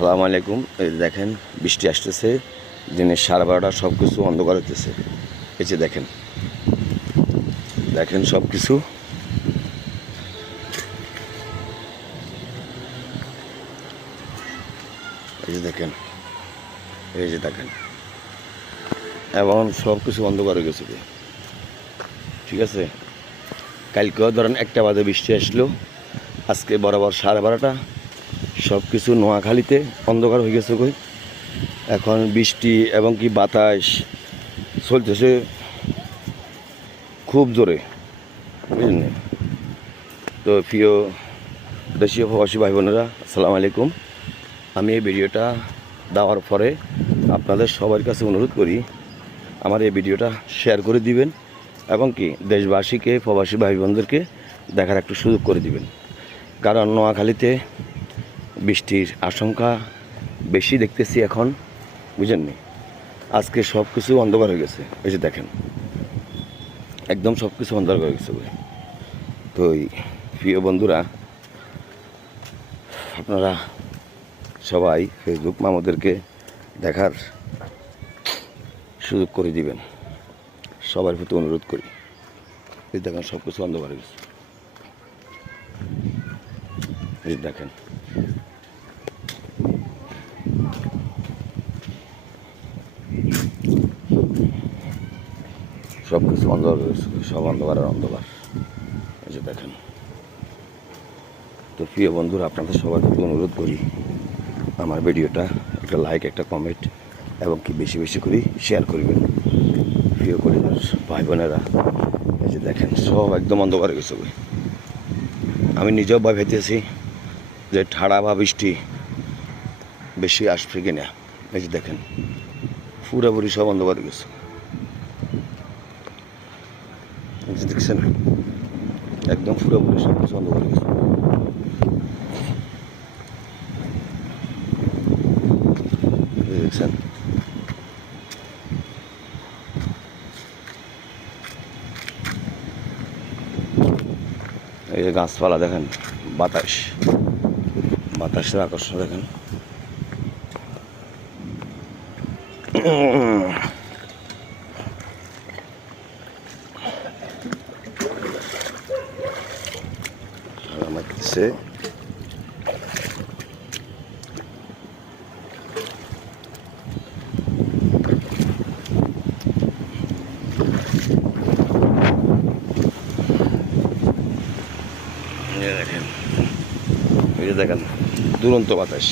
আসসালামু আলাইকুম। এই দেখেন বৃষ্টি আসতেছে, দিনের 12:30 সব কিছু অন্ধকার হইতেছে। এই যে দেখেন দেখেন সব কিছু এই যে দেখেন এবং সব কিছু অন্ধকার হয়ে গেছে। ঠিক আছে, কালকেও ধরেন 1টা বাজে বৃষ্টি আসলো, আজকে বরাবর 12:30 সব কিছু নোয়াখালীতে অন্ধকার হয়ে গেছে। এখন বৃষ্টি এবং কি বাতাস চলতেছে খুব জোরে, বুঝলেন? তো প্রিয় দেশীয় প্রবাসী ভাই বোনেরা, আসসালামু আলাইকুম। আমি এই ভিডিওটা দেওয়ার পরে আপনাদের সবার কাছে অনুরোধ করি আমার এই ভিডিওটা শেয়ার করে দিবেন এবং কি দেশবাসীকে প্রবাসী ভাই বোনদেরকে দেখার একটু সুযোগ করে দিবেন। কারণ নোয়াখালীতে বৃষ্টির আশঙ্কা বেশি দেখতেছি এখন, বুঝেননি? আজকে সব কিছু অন্ধকার হয়ে গেছে। এই যে দেখেন একদম সব কিছু অন্ধকার হয়ে গেছে। তো প্রিয় বন্ধুরা, আপনারা সবাই ফেসবুক মামুদেরকে দেখার সুযোগ করে দিবেন, সবার প্রতি অনুরোধ করি। এই দেখেন সব কিছু অন্ধকার হয়ে গেছে। এই দেখেন সব কিছু অন্ধকার হয়ে গেছে, সব অন্ধকার আর অন্ধকার। এই যে দেখেন। তো প্রিয় বন্ধুরা, আপনাদের সবার প্রতি অনুরোধ করি আমার ভিডিওটা একটা লাইক, একটা কমেন্ট এবং কি বেশি বেশি করে শেয়ার করবেন। প্রিয় কলিজার ভাই বোনেরা, এই যে দেখেন সব একদম অন্ধকার হয়ে গেছে। আমি নিজেও ভয় পেতেছি যে ঠাড়া বা বৃষ্টি বেশি আসবে কিনা। এই যে দেখেন পুরোপুরি সব অন্ধকার হয়ে গেছে। দেখছেন একদম পুরোপুরি সব কিছু অন্ধকার হয়ে গেছে। দেখছেন এই যে গাছপালা দেখেন, বাতাসের আকর্ষণ দেখেন। মারতেছে দেখেন, এই যে দেখেন দুরন্ত বাতাস।